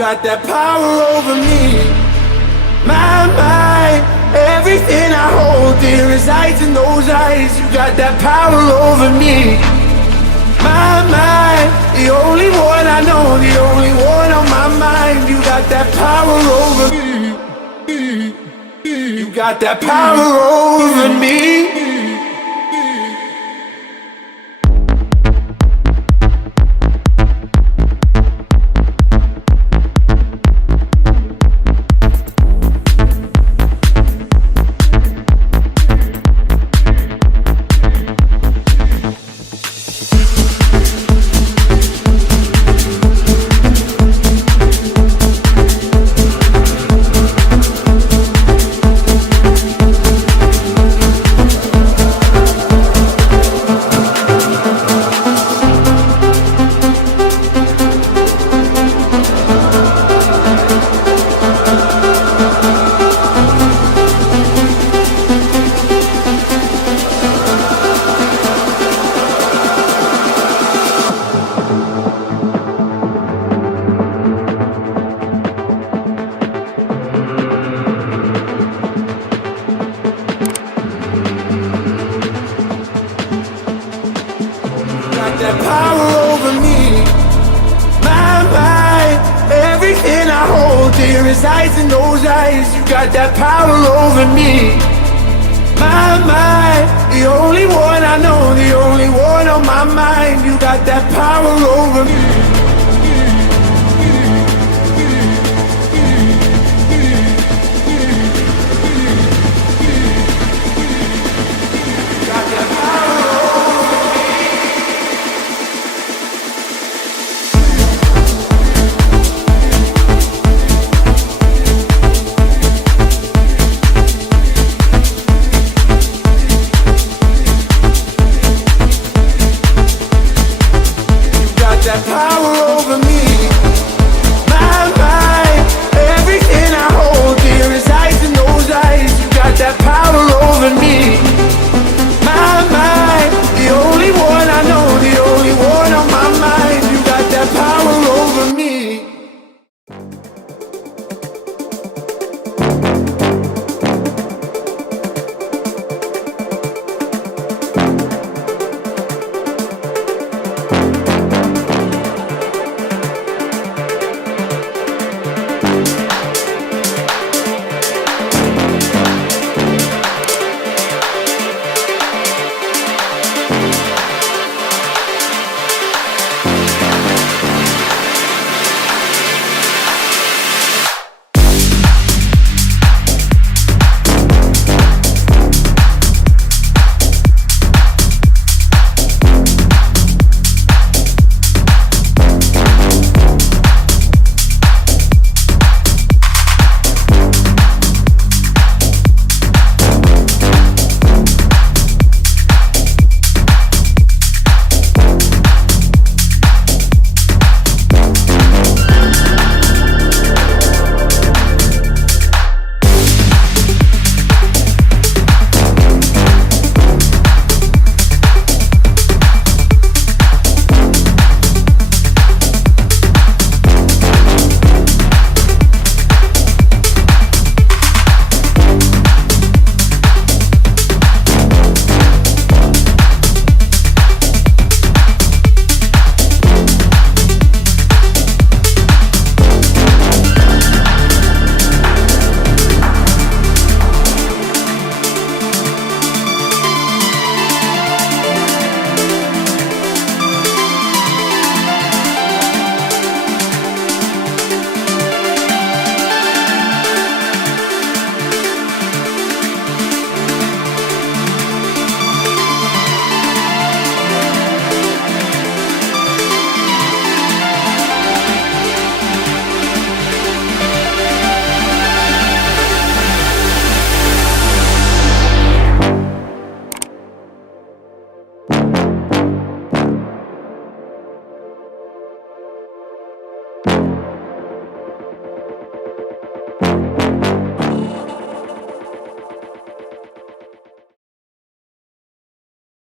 Got that power over me, my mind. Everything I hold dear resides in those eyes. You got that power over me, my mind. The only one I know, the only one on my mind. You got that power over me. You got that power over me. That power over me, my mind. Everything I hold dear resides in those eyes. You got that power over me, my mind. The only one I know, the only one on my mind. You got that power over me.